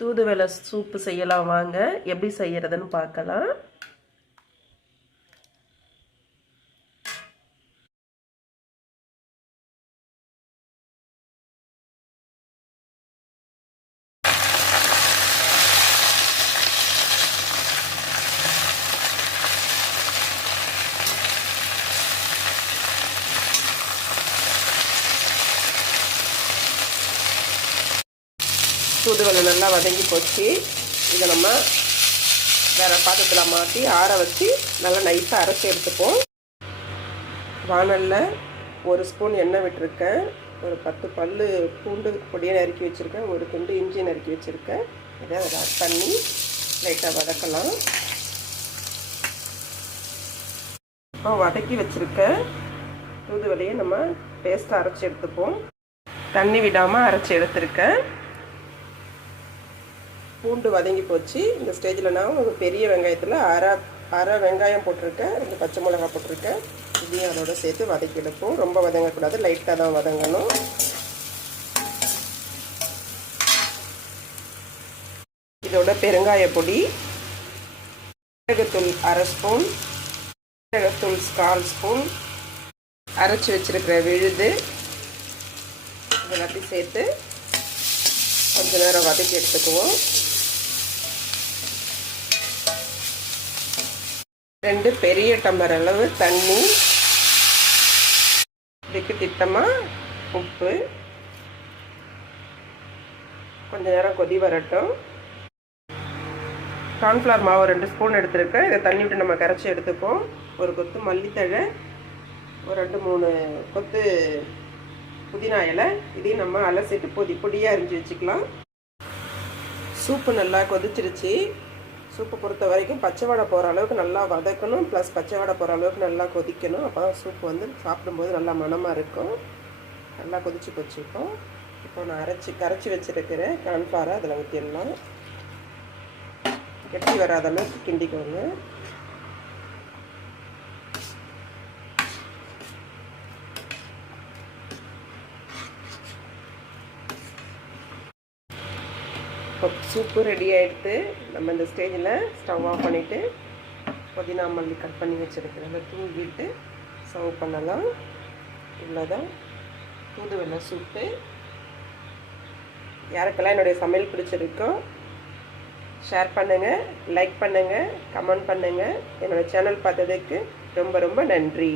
தூதுவளை சூப்பு செய்யலாம் வாங்க. எப்படி செய்யறதுன்னு பார்க்கலாம். தூதுவளை நல்லா வதங்கி போச்சு. இதை நம்ம வேறு பாத்திரத்தில் மாற்றி ஆற வச்சு நல்லா நைஸாக அரைச்சி எடுத்துப்போம். வானலில் 1 ஸ்பூன் எண்ணெய் விட்டுருக்கேன். ஒரு 10 பல் பூண்டு பொடியை நறுக்கி வச்சுருக்கேன். ஒரு துண்டு இஞ்சி நறுக்கி வச்சுருக்கேன். இதை ஆட் பண்ணி லைட்டாக வதக்கலாம். இப்போ வதக்கி வச்சுருக்கேன் தூதுவளையை நம்ம பேஸ்ட்டாக அரைச்சி எடுத்துப்போம். தண்ணி விடாமல் அரைச்சி எடுத்துருக்கேன். பூண்டு வதங்கி போச்சு. இந்த ஸ்டேஜில் நான் ஒரு பெரிய வெங்காயத்தில் அரை வெங்காயம் போட்டிருக்கேன். 2 பச்சை மிளகாய் போட்டிருக்கேன். இதையும் அதோட சேர்த்து வதக்கி எடுப்போம். ரொம்ப வதங்கக்கூடாது, லைட்டாக தான் வதங்கணும். இதோட பெருங்காய பொடி, மிளகுத்தூள் 1/2 ஸ்பூன், மிளகுத்தூள் 1/4 ஸ்பூன், அரைச்சி வச்சிருக்கிற விழுது இதெல்லாத்தையும் சேர்த்து கொஞ்ச நேரம் வதக்கி எடுத்துக்குவோம். 2 பெரிய டம்ளர் அளவு தண்ணி, இதுக்கு திட்டமாக உப்பு, கொஞ்ச நேரம் கொதி வரட்டும். கார்ன்ஃப்ளவர் மாவு 2 ஸ்பூன் எடுத்துருக்கேன். இதை தண்ணி விட்டு நம்ம கரைச்சி எடுத்துப்போம். ஒரு கொத்து மல்லித்தழை, ஒரு 2-3 கொத்து புதினா இலை, இதையும் நம்ம அலசிட்டு பொடியாக அரிஞ்சு வச்சுக்கலாம். சூப்பு நல்லா கொதிச்சிருச்சு. சூப்பு பொறுத்த வரைக்கும் பச்சை வடை போகிற அளவுக்கு நல்லா வதக்கணும், ப்ளஸ் பச்சை வடை போகிற அளவுக்கு நல்லா கொதிக்கணும். அப்போ தான் சூப்பு சாப்பிடும்போது நல்லா மணமாக இருக்கும். நல்லா கொதிச்சு போச்சு. இப்போ நான் கரைச்சி வச்சுருக்கிற கார்ன்ஃப்ளவரை அதில் ஊற்றிடலாம். கெட்டி வராத அளவுக்கு கிண்டிக்கோங்க. இப்போ சூப்பு ரெடி ஆகிடுது. நம்ம இந்த ஸ்டேஜில் ஸ்டவ் ஆஃப் பண்ணிவிட்டு புதினா மல்லி கட் பண்ணி வச்சுருக்கிறத தூவிட்டு சர்வ் பண்ணலாம். இவ்வளோதான் தூதுவளை சூப்பு. யாருக்கெல்லாம் என்னுடைய சமையல் பிடிச்சிருக்கோ ஷேர் பண்ணுங்கள், லைக் பண்ணுங்கள், கமெண்ட் பண்ணுங்கள். என்னோடய சேனல் பார்த்ததுக்கு ரொம்ப ரொம்ப நன்றி.